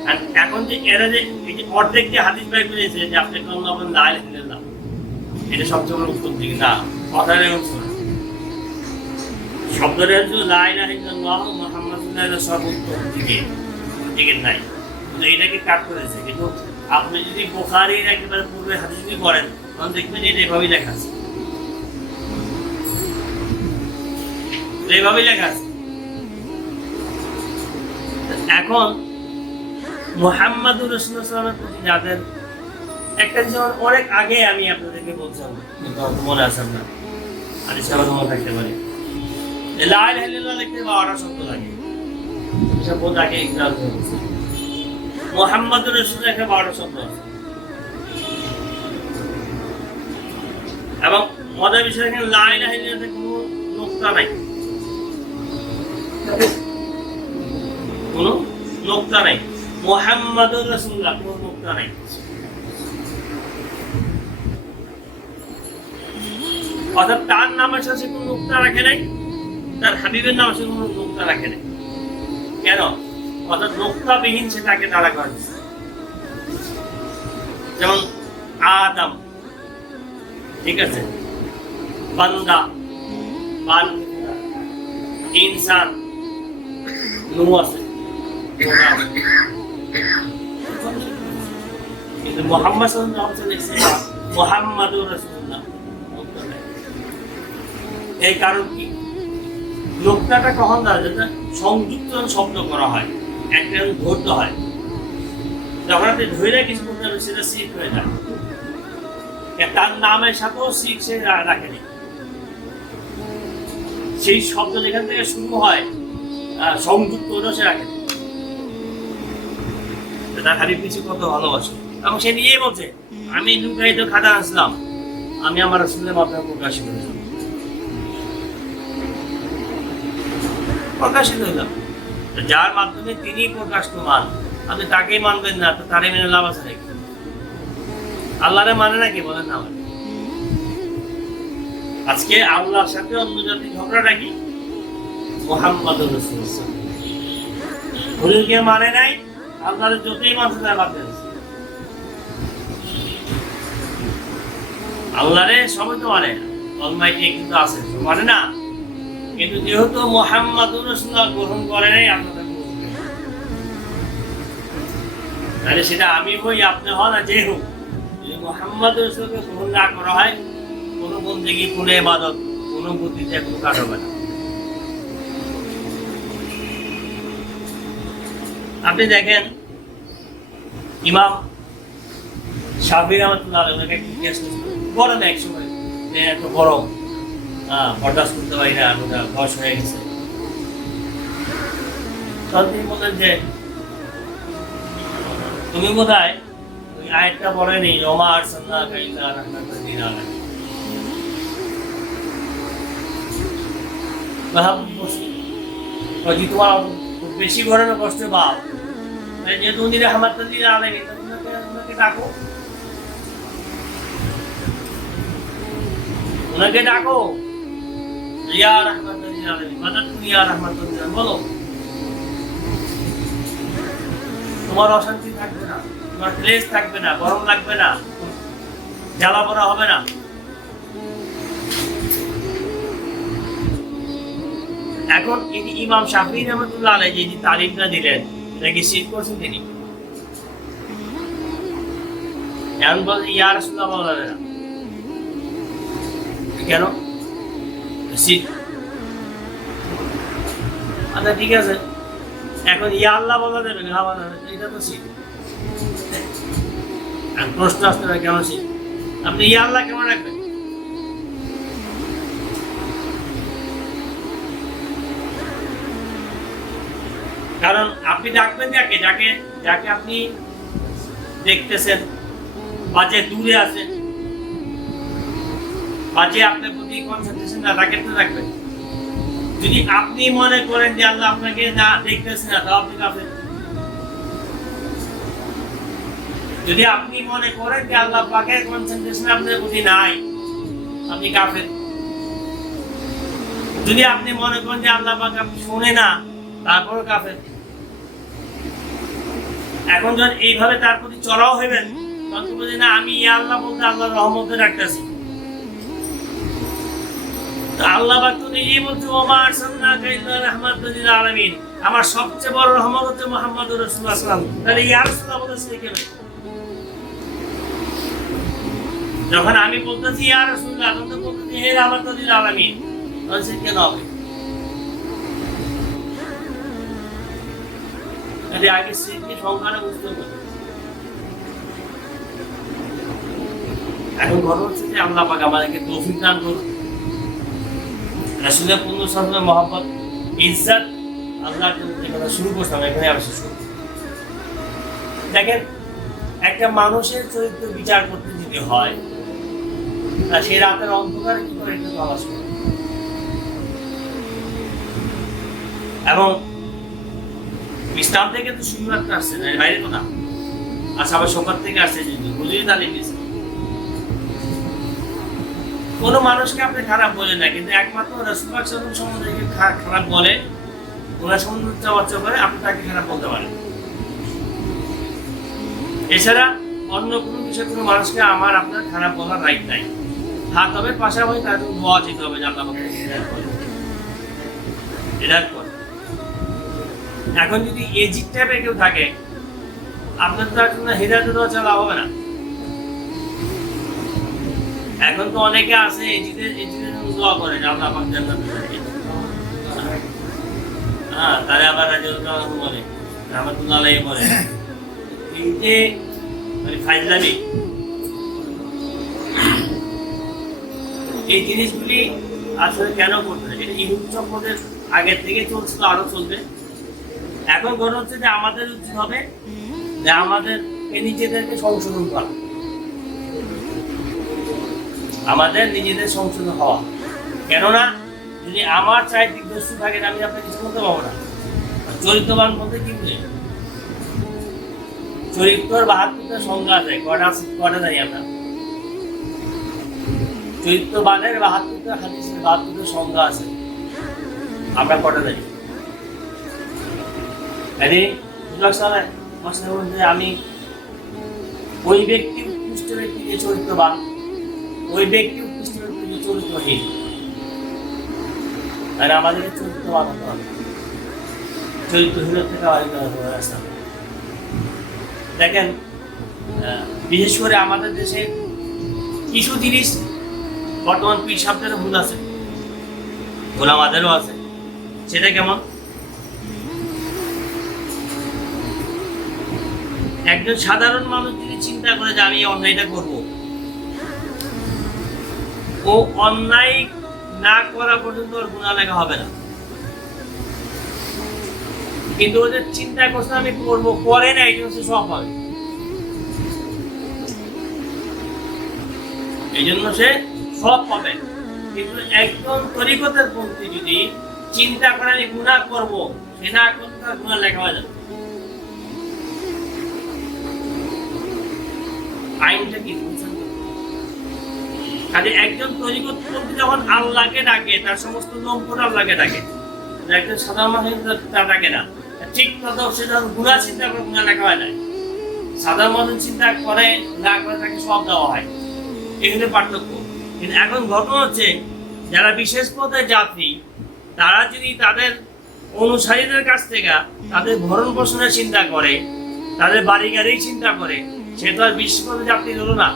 আর এখন যে এরা যে এই যে অর্ধেক যে হাদিস বের করেছে যে আপনি কোন নাম লা ইলাহা ইল্লাল্লাহ, এটা সবচেয়ে বড় উত্তর দিকে না, কথার উত্তর শব্দটা হচ্ছে লা ইলাহা ইল্লাল্লাহ মুহাম্মাদুর রাসূলুল্লাহ সব উত্তর দিকে নাই, কিন্তু এটাকে কাট করেছে। কিন্তু আপনি যদি বুখারীর একেবারে পূর্বে হাদিস যদি পড়েন তখন দেখবেন এটা এভাবেই লেখা আছে, এইভাবেই লেখা আছে। এখন মুহাম্মাদুর রাসূলুল্লাহ সাল্লাল্লাহু আলাইহি ওয়াসাল্লাম যাদের একটা যেমন অনেক আগে আমি আপনাদেরকে বলছিলাম, কিন্তু মনে আছে না, আমি সবার মনে থাকতে পারি লা ইলাহা ইল্লাল্লাহ লিখতে 12টা শব্দ লাগে, এসব বোধ আগে ইকরার করেছে। মুহাম্মাদুর রাসূলুল্লাহ একটা 12টা শব্দ আছে, এবং মজার বিষয় এখানে লা ইলাহা ইল্লাল্লাহ কোনো নোক্তা নাই, কোনো নোক্তা নাই। মুহাম্মাদুর রাসূলুল্লাহ কোনো নোক্তা নাই। অর্থাৎ তার নামের সাথে কোনো নোক্তা রাখে নাই, তার হাবিবের নামের সাথে কোনো নোক্তা রাখে নাই। কেন? অর্থাৎ নোক্তাবিহীন সেটাকে তারা করেছে। যেমন আদম, ঠিক আছে, বান্দা, ইনসান, নূহ আছে, কিন্তু মুহাম্মদ সাল্লাল্লাহু আলাইহি ওয়াসাল্লাম মুহাম্মাদুর রাসূলুল্লাহ। এই কারণ কি? লোকটাটা কখন দেওয়া যেটা সংযুক্ত শব্দ করা হয়, একটা ধরতে হয়, যখন আপনি ধরে কিছু করতে হবে সেটা সিট হয়ে যায়। তার নামের সাথেও সিট সে রাখেনি, সেই শব্দ যেখান থেকে শুরু হয় সংযুক্ত ওটা সে রাখেনি। তার হাবিব কিছু কত ভালোবাসে, এবং সে নিজেই বলছে আমি লুকায়িত খাতা আসলাম, আমি আমার রাসূলের মাধ্যমে প্রকাশিত হলাম, প্রকাশিত হলাম। যার মাধ্যমে তিনি প্রকাশমান, আপনি তাকেই মানবেন না তো তারে মেনে লাভ আছে নাকি? আল্লাহরে মানে নাকি বলেন না? আজকে আল্লাহর সাথে অন্য জাতি ঝগড়া নাকি? মুহাম্মাদুর রাসূলুল্লাহ হুজুরকে মানে নাই, আল্লাহর যতই মানছে তার বাদ দিয়েছে। আল্লাহরে সবাই তো মানে, অলমাইটি কিন্তু আছে মানে না, কিন্তু যেহেতু মুহাম্মাদুর রাসূলুল্লাহ গ্রহণ করে নাই, আপনাদের তাহলে সেটা আমি হই, আপনি হন, আর যে হোক, যদি মুহাম্মাদুর রাসূলকে গ্রহণ না করা হয়, কোনো বন্দেগী, কোনো ইবাদত, কোনো বুদ্ধিতে কোনো কাজ হবে না। আপনি দেখেন ইমাম শাফিঈ রাহমাতুল্লাহ আলাইহি একটা কেস গরমে এক সময় এত গরম বরদাস্ত করতে পারি না, বয়স হয়ে গেছে, তখন তিনি বললেন যে তুমি বোধহয় ওই আয়াতটা পড়েনি, ওমা আরসালনাকা ইল্লা রাহমাতাল লিল আলামিন। যদি তোমার বেশি গরমে কষ্ট পাও, যেহেতু উনি রাহমাতাল লিল আলামিন, ওনাকে ডাকো, ওনাকে ডাকো, ইয়া রাহমাতাল লিল আলামিন, মাদাদ তুমি ইয়া রাহমাতুল লিল আলামিন। বলো, তোমার অশান্তি থাকবে না, তোমার ক্লেশ থাকবে না, গরম লাগবে না, জ্বালা পোড়া হবে না। এখন এই ইমাম শাফিঈ রাহমাতুল্লাহ আলাইহি যে তালিমটা দিলেন, এটা কি শিরক করছেন তিনি? এখন বলে ইয়া রাসূলুল্লাহ বলা যাবে না, কেন? শিরক। আচ্ছা ঠিক আছে, এখন ইয়া আল্লাহ বলা যাবে না, বলা যাবে, এটা তো শিরক। প্রশ্ন আসতে পারে কেন শিরক? আপনি ইয়া আল্লাহ কেমন রাখবেন? কারণ আপনি ডাকবেন যাকে যাকে যাকে আপনি দেখতেছেন বা যে দূরে আছেন বা যে আপনার প্রতি কনসেন্ট্রেশন না, তাকে তো রাখবেন। যদি আপনি মনে করেন যে আল্লাহ আপনাকে না দেখতেছেন না, তাও আপনি কাফের। যদি আপনি মনে করেন যে আল্লাহ পাকের কনসেন্ট্রেশন আপনার প্রতি নাই, আপনি কাফের। যদি আপনি মনে করেন যে আল্লাহ পাক আপনি শুনে না, তারপরও কাফের। এখন যখন এইভাবে তার প্রতি চড়াও হইবেন, তখন বলি না আমি ইয়া আল্লাহ বলতে আল্লাহর রহমতে রাখতেছি। আল্লাহ পাক তো নিজেই বলছে ওমা আরসালনাকা ইল্লা রাহমাতাল লিল আলামিন, আমার সবচেয়ে বড় রহমত হচ্ছে মুহাম্মদুর রাসূলুল্লাহ সাল্লাল্লাহু আলাইহি ওয়াসাল্লাম। তাহলে ইয়া রাসূলুল্লাহ বলতেছে কেন? যখন আমি বলতেছি ইয়া রাসূলুল্লাহ, তখন তো বলতেছি হে রাহমাতাল লিল আলামিন, বলছে কেন হবে? যদি আগে সিদ্ধি সংখ্যাটা বুঝতে হবে। এখন ঘটনা হচ্ছে যে আল্লাহ পাক আমাদেরকে তৌফিক দান করুন। রাসূলের পূর্ণ সাল্লাল্লাহু মহব্বত, ইজ্জত, আল্লাহর যে কথা শুরু করছিলাম, এখানে আবার শেষ করব। দেখেন, একটা মানুষের চরিত্র বিচার করতে যদি হয়, তা সে রাতের অন্ধকারে কি করে একটু তালাশ করে। এবং ইসলাম থেকে তো সুন্নাত আসছে না, বাইরে কথা। আর সবার সকাল থেকে আসছে, যদি বুঝিয়ে তালিম দিচ্ছে। কোন মানুষকে আপনি খারাপ বলেন না, কিন্তু একমাত্র রাসূল পাক সাল্লাল্লাহু আলাইহি ওয়াসাল্লাম খারাপ বলে, ওনার সম্বন্ধে চর্চা করে, আপনি তাকে খারাপ বলতে পারেন। এছাড়া অন্য কোনো বিষয়ে কোনো মানুষকে আমার আপনার খারাপ বলার রাইট নাই। হ্যাঁ, তবে পাশাপাশি তার জন্য দোয়া দিতে হবে যে আল্লাহ পাক এটা করে। এখন যদি এজিক টাইপের কেউ থাকে, আপনার তার জন্য হেদায়েতের দোয়া চালা হবে না। এখন তো অনেকে আছে এজিদের দোয়া করে যে আল্লাহ পাক জান্নাত দেন। হ্যাঁ, তারে আবার রাদিয়াল্লাহু আনহু বলে, রাহমাতুল্লাহ আলাইহি বলে। এই যে মানে ফাইজলামি, এই জিনিসগুলি আসলে কেন করতে হয়? এটা ইহুদি সম্পদের আগের থেকে চলছে, তো আরো চলবে। এখন ঘটনা হচ্ছে যে আমাদের উচিত হবে যে আমাদেরকে নিজেদেরকে সংশোধন করা, আমাদের নিজেদের সংশোধন হওয়া। কেননা যদি আমার চারিদিক দোষ থাকে, আমি আপনাকে কিছু বলতে পারবো না। চরিত্রবান বলতে কি বুঝে? চরিত্রের ৭২টা সংজ্ঞা আছে, কটা জানি আমরা? চরিত্রবানের ৭২টা হাদিসের ৭২টা সংজ্ঞা আছে, আমরা কটা জানি? আমি ওই ব্যক্তি উৎকৃষ্ট ব্যক্তিকে চরিত্রবান, ওই ব্যক্তি উৎকৃষ্ট ব্যক্তিকে চরিত্রহীন। আর আমাদেরকে চরিত্রবান হতে হবে, চরিত্রহীনের থেকে রাস্তা। দেখেন, বিশেষ করে আমাদের দেশে কিছু জিনিস বর্তমান পীর সাহেবদেরও ভুল আছে, ভুল আমাদেরও আছে। সেটা কেমন? একজন সাধারণ মানুষ যদি চিন্তা করে যে আমি অন্যায়টা করব, ও অন্যায় না করা পর্যন্ত ওর গুনাহ লেখা হবে না। কিন্তু ওদের চিন্তা করছে আমি করব, করে না, এটা হচ্ছে সব হবে। এই জন্য সে সব পাবে। কিন্তু একজন তরিকতের পন্থী যদি চিন্তা করে আমি গুনাহ করব, সে না করলে তার গুনাহ লেখা হয়ে যাবে। আইনটা কি বুঝছেন? কাজে একজন তরিকত পন্থী যখন আল্লাহকে ডাকে, তার সমস্ত লোকগুলো আল্লাহকে ডাকে, একজন সাধারণ মানুষ তা ডাকে না। ঠিক তত সে যখন গুণা চিন্তা করে গুণা ডাকা হয় না, সাধারণ মানুষ চিন্তা করে না করে তাকে সব দেওয়া হয়, এখানে পার্থক্য। কিন্তু এখন ঘটনা হচ্ছে যারা বিশেষ পদের যাত্রী, তারা যদি তাদের অনুসারীদের কাছ থেকে তাদের ভরণ পোষণের চিন্তা করে, তাদের বাড়ি গাড়ির চিন্তা করে, সে তো আর বিশেষ পদের যাত্রী হলো না।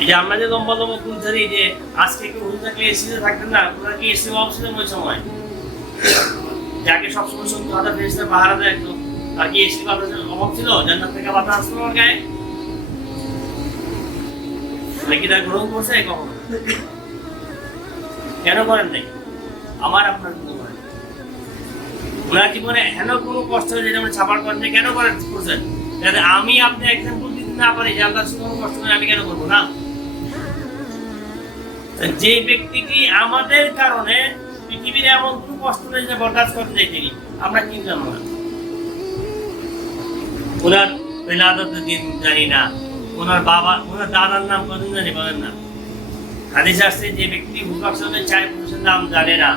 এই যে আমরা যে লম্বা লম্বা ফুল ধরি, যে আজকে কেউ হুল থাকলে এসিতে থাকতেন না, ওরা কি এসি অভাব ছিল ওই সময়? যাকে সবসময় 70,000 ফেরেশতা পাহারা দেয়, আর কি এসি বাতাসের অভাব ছিল? জান্নাত থেকে বাতাস আসলো আমার গায়ে? নাকি তারা গ্রহণ করছে কখনো? কেন করেন নাই? আমার আপনার জন্য করেন। ওনার জীবনে হেন কোনো কষ্ট যেটা আমরা ছাপার করেন নাই, কেন করছেন? যাতে আমি আপনি এক্সাম্পল দিতে না পারি যে আল্লাহ কোনো কষ্ট করে আমি কেন করবো না? যে ব্যক্তিটি আমাদের কারণে পৃথিবীর এমন কোনো কষ্ট নেই যে বরদাস্ত করতে চাইতেনি, আমরা কি জানবো না? ওনার বেলাদতের দিন জানি না, ওনার বাবা ওনার দাদার নাম কদিন জানি বলেন না। হাদিসে আসছে যে ব্যক্তি হুকাকসনের চায় পুরুষের নাম জানে না,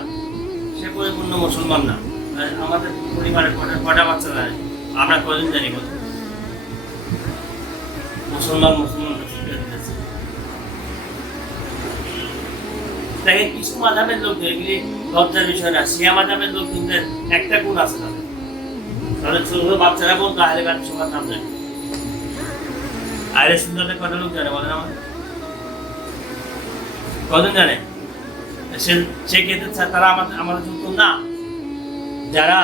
সে পরিপূর্ণ মুসলমান না। আমাদের পরিবারের কটা বাচ্চা জানে, আমরা কদিন জানি বলতে মুসলমান দেখেন কিছু মাধাবের লোক এগুলি লজ্জার বিষয় না। শিয়া মাধাবের লোকদের একটা গুণ আছে তাদের, তাদের ছোট ছোট বাচ্চারা বলতো আহলে বাইত সবার নাম জানে। আহলে সুন্নাতের কটা লোক জানে বলেন আমার? কজন জানে? সেক্ষেত্রে তারা আমাদের উত্তম না। যারা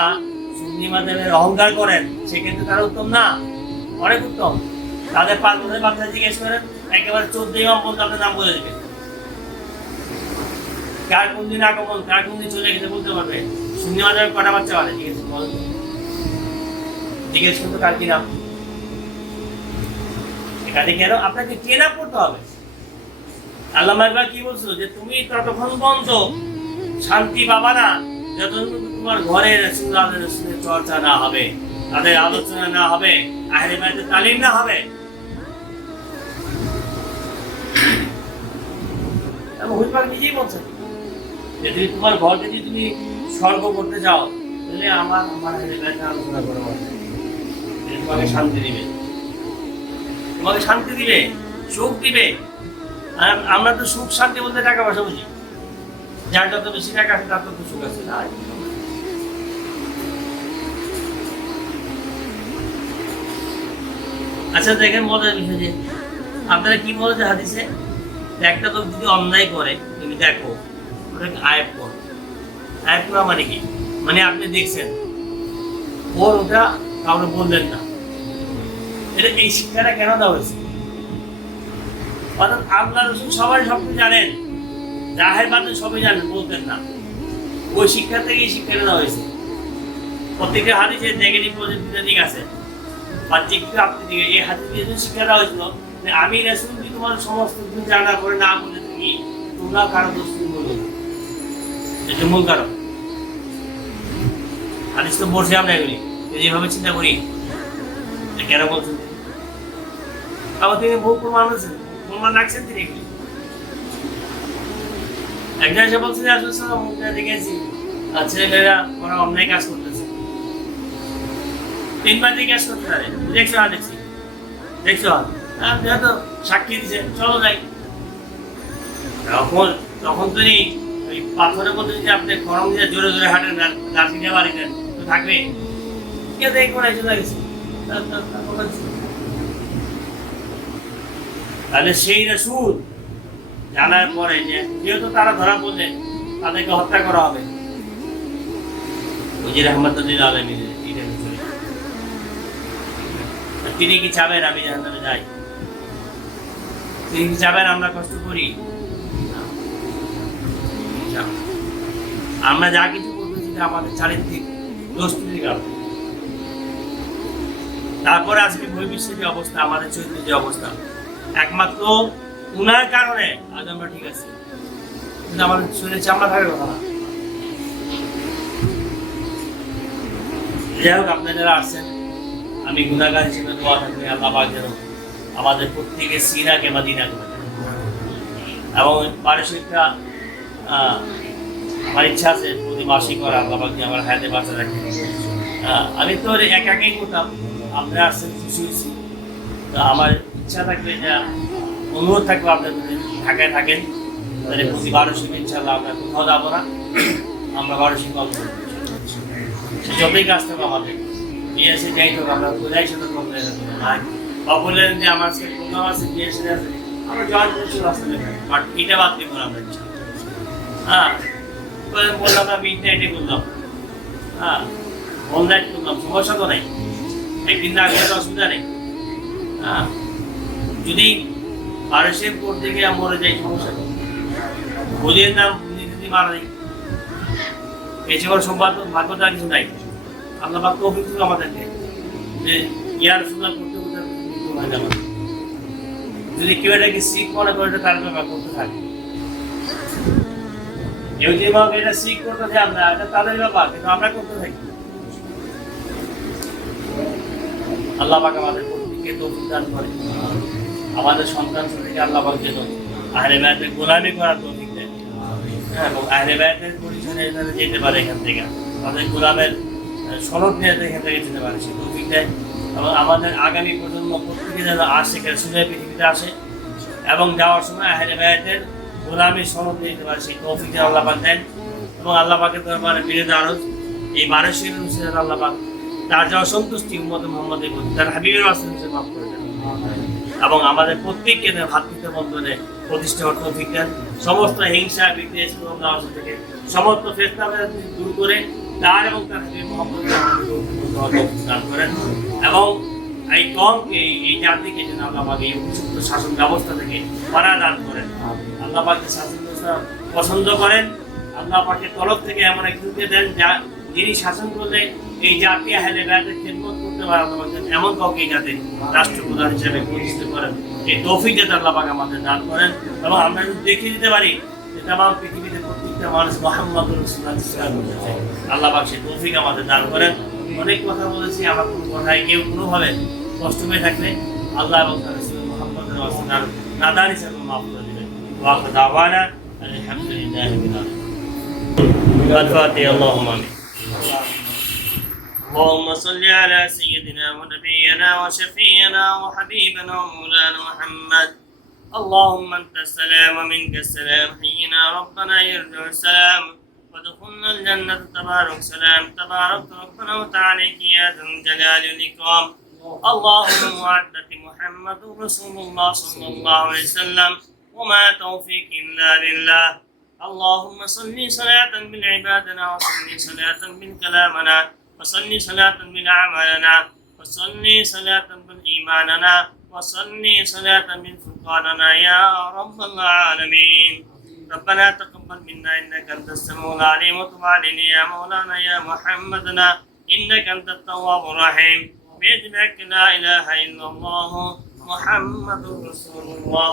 সুন্নি মাযহাবের অহংকার করেন সেক্ষেত্রে তারা উত্তম না, অনেক উত্তম। তাদের 5 বছরের বাচ্চা জিজ্ঞেস করেন, একেবারে 14 ইমাম পর্যন্ত আপনার নাম বলে দেবে। কার কোন দিন আগমন, কার কোন দিন চলে গেছে বলতে পারবে। সুন্নি মাযহাবের কটা বাচ্চা বলে জিজ্ঞেস করতে কার কি নাম? এখানে কেন আপনাকে কে নাম করতে হবে? আল্লামা ইকবাল কি বলছো যে তুমি ততক্ষণ পর্যন্ত শান্তি পাবা না যতক্ষণ তোমার ঘরে রাসূলের চর্চা না হবে, তাদের আলোচনা না হবে, আহলে বাইতের তালিম না হবে। হুজুর নিজেই বলছেন যে যদি তোমার ঘর যদি তুমি স্বর্গ করতে চাও, তাহলে আমার আহলে বাইতের আলোচনা করো, তোমাকে শান্তি দিবে, তোমাকে শান্তি দিবে, সুখ দিবে। আমরা তো সুখ শান্তি বলতে টাকা পয়সা বুঝি, যার যত বেশি টাকা আছে তার তত সুখ আছে না। আচ্ছা দেখেন মজার বিষয় যে আপনারা কি বলে যে হাদিসে একটা তো যদি অন্যায় করে তুমি দেখো ওটাকে আয়াত কর। আয়াত করা মানে কি? মানে আপনি দেখছেন ওর ওটা কাউকে বললেন না। এটা এই শিক্ষাটা কেন দেওয়া হয়েছে? অর্থাৎ আল্লাহ রাসূল সবাই সবকিছু জানেন, জাহের বাদে সবাই জানেন, বলতেন না। ওই শিক্ষা থেকে এই শিক্ষাটা দেওয়া হয়েছে। প্রত্যেকটা হাদিসে নেগেটিভ পজিটিভ দিক আছে, বাহ্যিক আপনি দিকে এই হাদিস দিয়ে শিক্ষা দেওয়া হয়েছিল যে আমি রাসূল কি তোমার সমস্ত কিছু জানা করে না বলে তুমি তোমরা কারো দোষ বলো, এটা মূল কারণ। হাদিস তো বলছি আমরা এগুলি যেভাবে চিন্তা করি কেন বলছেন? আবার তিনি বহু প্রমাণ আছেন, প্রমাণ রাখছেন তিনি এগুলি। একজন এসে বলছেন যে আসলে মুখটা দেখেছি আর ছেলেমেয়েরা ওরা অন্যায় কাজ করতেছে, 3 বার জিজ্ঞেস করতে পারে, দেখছো? হ্যাঁ দেখছি। দেখছো? হ্যাঁ যেহেতু সাক্ষী দিছে, চলো যাই। তখন তিনি ওই পাথরের মধ্যে যদি আপনি গরম দিয়ে জোরে জোরে হাঁটেন, লাঠি দিয়ে বাড়ি দেন, তো থাকবে কে দেখ করে চলে গেছে। তাহলে সেই রাসূল জানার পরে যে যেহেতু তারা ধরা পড়লেন তাদেরকে হত্যা করা হবে, ওই যে রাহমাতুল আলামিন তিনি কি চাবেন আমি জাহান্নামে যাই? তিনি কি চাবেন আমরা কষ্ট করি? আমরা যা কিছু করতেছি আমাদের চারিত্রিক দোষটির কারণে। তারপরে আজকে বহির্বিশ্বের যে অবস্থা, আমাদের চরিত্রের যে অবস্থা, একমাত্র উনার কারণে আজ আমরা ঠিক আছি। কিন্তু আমাদের শরীরে চামড়া থাকার কথা না। যাই হোক, আপনারা যারা আসছেন, আমি গুনাহগার হিসেবে দোয়া থাকলে আল্লাহ পাক যেন আমাদের প্রত্যেকের সিনাকে মদিনা করে দেন। এবং পারিশ্রমিকটা আমার ইচ্ছা আছে প্রতি মাসিক করা, আল্লাহ পাক আমার হায়াতে বাঁচা রাখে। আমি তো একাই করতাম, আপনারা আসছেন, খুশি হয়েছি। তো আমার ইচ্ছা থাকবে, যে অনুরোধ থাকবে, আপনার যদি ঢাকায় থাকেন তাহলে প্রতি 1200 ইনশাআল্লাহ আমরা কোথাও যাবো না, আমরা 1200 কল করবো। যতই কাজ থাকবো আমাদের বিএসসি যাই হোক, আমরা কোথায় সাথে প্রবলেম বা বললেন যে আমার আজকে প্রোগ্রাম আছে, বিএসসি আছে, আমরা জয়েন করছি রাস্তায়, বাট এটা বাদ দিব না আমরা। হ্যাঁ, বললাম আমি ইন্টারনেটে করলাম, হ্যাঁ অনলাইন করলাম, সমস্যা তো নেই, একদিন না গেলে অসুবিধা নেই। হ্যাঁ, যদি পারস্যের করতে গিয়ে মরে যাই, সমস্যা নেই, বুঝিয়ে নাম যদি মারা যাই, এসে বড় সৌভাগ্য ভাগ্যতা কিছু নাই। আল্লাহ পাক তৌফিক দিল আমাদেরকে যে ইয়ার সুন্দর করতে করতে মৃত্যু হয়ে গেল। যদি কেউ এটাকে শিখ মনে করে, এটা তার ব্যাপার করতে থাকে, কেউ যেভাবে এটা শিখ করতে আমরা, এটা তাদের ব্যাপার, কিন্তু আমরা করতে থাকি। আল্লাহ পাক আমাদের প্রত্যেককে তৌফিক দান করে, আমাদের সন্তান থেকে আল্লাহ পাক যেন আহলে বায়াতের গোলামি করার তৌফিক দেয়, এবং আহলে বায়াতের পরিচয়ে যেতে পারে, এখান থেকে আমাদের গোলামের সনদ নিয়ে এখান থেকে যেতে পারে, সে তৌফিক দেয়। এবং আমাদের আগামী প্রজন্ম প্রত্যেকে যেন আসে, সুযোগ পৃথিবীতে আসে, এবং যাওয়ার সময় আহলে বায়াতের গোলামীর সনদ নিয়ে যেতে পারে, সেই তৌফিক আল্লাহ পাক দেন। এবং আল্লাহ পাকের দরবারে বিরোধ আরজ এই 1200 অনুসারে আল্লাহ পাক তার যে অসন্তুষ্টি উম্মত মুহাম্মাদের প্রতি, তার হাবিবের রাসূলের মাফ করে দেন, এবং আমাদের প্রত্যেককে ভ্রাতৃত্ব বন্ধনে প্রতিষ্ঠা করতে তৌফিক দেন। সমস্ত হিংসা, বিদ্বেষ থেকে সমস্ত ফেতনা দূর করে তার এবং তার হাবিব মুহাম্মদের দান করেন, এবং এই কমকে, এই জাতিকে যেন আল্লাহ পাক এই উপযুক্ত শাসন ব্যবস্থা থেকে পানা দান করেন। আল্লাহ পাকের শাসন ব্যবস্থা পছন্দ করেন, আল্লাহ পাকের তরফ থেকে এমন একজনকে দেন যা যিনি শাসন করলে এই জাতি আহলে বায়াতের খেদমত করতে পারে, এমন কাউকে যাতে রাষ্ট্রপ্রধান হিসেবে প্রতিষ্ঠিত করেন, এই তৌফিক যাতে আল্লাহ পাক আমাদের দান করেন। এবং আমরা যদি দেখিয়ে দিতে পারি যে তামাম পৃথিবীতে প্রত্যেকটা মানুষ মুহাম্মদুর রাসূলুল্লাহ ইসলাম করতেছে, আল্লাহ পাক সেই তৌফিক আমাদের দান করেন। অনেক কথা বলেছি, আমার কোনো কথায় কেউ কোনোভাবে কষ্ট পেয়ে থাকলে আল্লাহ এবং তার রাসূল মুহাম্মদের রাসূলের নাদান হিসেবে মাফ করে দেবেন। ওয়া আখিরু দাওয়ানা আলহামদুলিল্লাহি রাব্বিল আলামিন। আল-ফাতিহা। আল্লাহুম্মা আমিন। اللهم صل على سيدنا ونبينا وشفينا وحبيبنا ومولانا محمد. اللهم انت السلام ومنك السلام، حينا ربنا يرجع السلام وادخلنا الجنة تبارك سلام، تبارك ربنا وتعاليك يا ذا الجلال والإكرام. اللهم معدة محمد رسول الله صلى الله عليه وسلم، وما توفيق إلا بالله. اللهم صل صلاة بالعبادنا، وصل صلاة بالكلامنا، وصلي صلاة بالأعمالنا، وصلي صلاة بالإيماننا، وصلي صلاة بالفرقاننا يا رب العالمين. ربنا تقبل منا إنك أنت السميع العليم، وتب علينا يا مولانا يا محمدنا إنك أنت التواب الرحيم. بإذنك لا إله إلا الله محمد رسول الله.